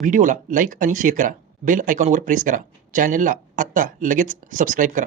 व्हिडिओला लाईक आणि शेअर करा. बेल आयकॉनवर प्रेस करा. चॅनेलला आत्ता लगेच सबस्क्राईब करा.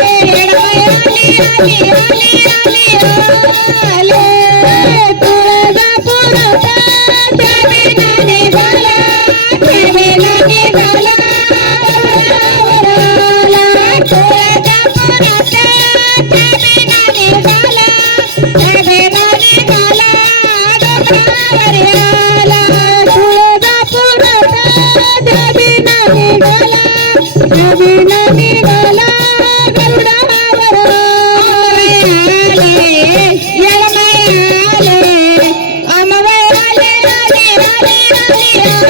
I'm not afraid.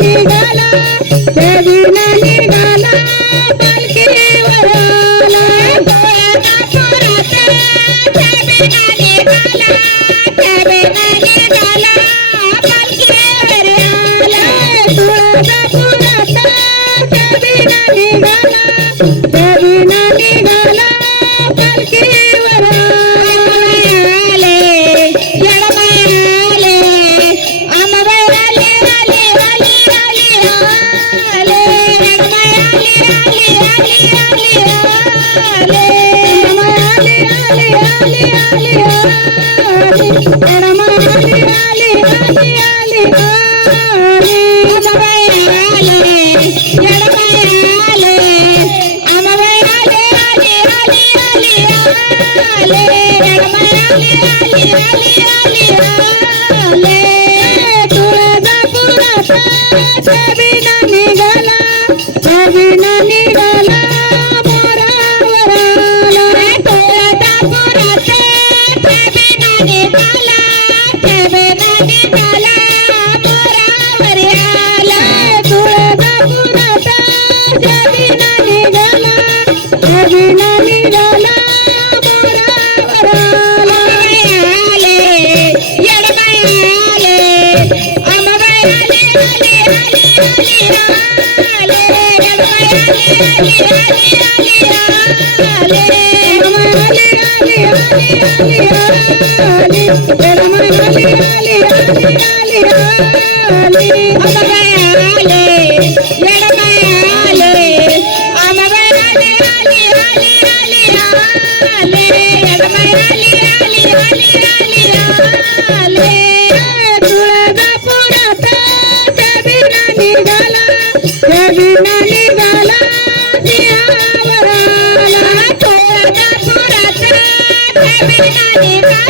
निघाला निघाला पालखीवर Let's go. Yeah. Raleigh Raleigh Raleigh Raleigh Raleigh Yeah.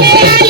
Yeah.